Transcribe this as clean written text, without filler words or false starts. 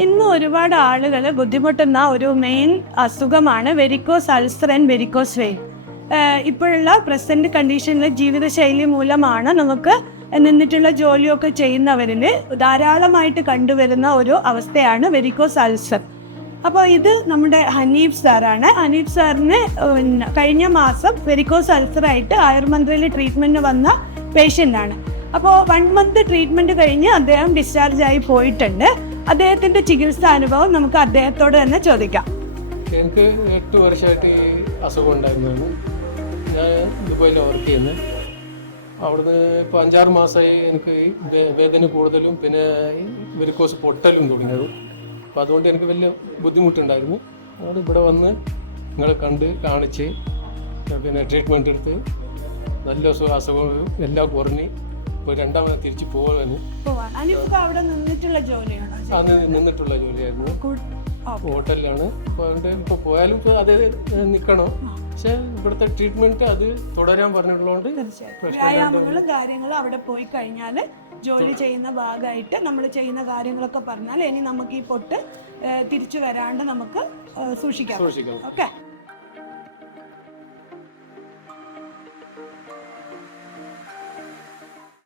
ഇന്ന് ഒരുപാട് ആളുകൾ ബുദ്ധിമുട്ടുന്ന ഒരു മെയിൻ അസുഖമാണ് varicose ulcer and varicose vein. ഇപ്പോഴുള്ള പ്രസന്റ് കണ്ടീഷനിലെ ജീവിതശൈലി മൂലമാണ് നമുക്ക് നിന്നിട്ടുള്ള ജോലിയൊക്കെ ചെയ്യുന്നവരിൽ ധാരാളമായിട്ട് കണ്ടുവരുന്ന ഒരു അവസ്ഥയാണ് വെരിക്കോസ് അൾസർ. അപ്പോൾ ഇത് നമ്മുടെ ഹനീഫ് സാറാണ്. ഹനീഫ് സാറിന് കഴിഞ്ഞ മാസം വെരിക്കോസ് അൾസറായിട്ട് ആയുർമന്ത്രയിൽ ട്രീറ്റ്മെൻറ്റ് വന്ന പേഷ്യൻ്റാണ്. അപ്പോൾ 1 month ട്രീറ്റ്മെൻറ്റ് കഴിഞ്ഞ് അദ്ദേഹം ഡിസ്ചാർജ് ആയി പോയിട്ടുണ്ട്. അദ്ദേഹത്തിൻ്റെ ചികിത്സാ അനുഭവം നമുക്ക് അദ്ദേഹത്തോട് തന്നെ ചോദിക്കാം. എനിക്ക് 8 വർഷമായിട്ട് ഈ അസുഖം ഉണ്ടായിരുന്നു. ഞാൻ ദുബായിൽ വർക്ക് ചെയ്യുന്നത്. അവിടുന്ന് ഇപ്പോൾ 5-6 മാസമായി എനിക്ക് വേദന കൂടുതലും പിന്നെ വെരിക്കോസ് പൊട്ടലും തുടങ്ങിയത്. അപ്പോൾ അതുകൊണ്ട് എനിക്ക് വലിയ ബുദ്ധിമുട്ടുണ്ടായിരുന്നു. അവിടെ ഇവിടെ വന്ന് നിങ്ങളെ കാണിച്ച് പിന്നെ ട്രീറ്റ്മെൻറ്റ് എടുത്ത് നല്ല അസുഖം എല്ലാം കുറഞ്ഞ് ഇപ്പോൾ രണ്ടാമത് തിരിച്ച് പോകാൻ അവിടെ നിന്നിട്ടുള്ള ജോലിയാണ്. അന്ന് നിന്നിട്ടുള്ള ജോലിയായിരുന്നു, ഹോട്ടലിലാണ്. അപ്പോൾ അതുകൊണ്ട് ഇപ്പോൾ പോയാലും അത് നിൽക്കണം. പക്ഷെ ഇവിടുത്തെ ട്രീറ്റ്മെന്റ് അത് തുടരാൻ പറഞ്ഞിട്ടുള്ളതുകൊണ്ട് വ്യായാമങ്ങളും കാര്യങ്ങളും അവിടെ പോയി കഴിഞ്ഞാൽ ജോലി ചെയ്യുന്ന ഭാഗമായിട്ട് നമ്മൾ ചെയ്യുന്ന കാര്യങ്ങളൊക്കെ പറഞ്ഞാൽ ഇനി നമുക്ക് ഈ പൊട്ട് തിരിച്ചു വരാണ്ട് നമുക്ക് സൂക്ഷിക്കാം. സൂക്ഷിക്കണം. ഓക്കെ.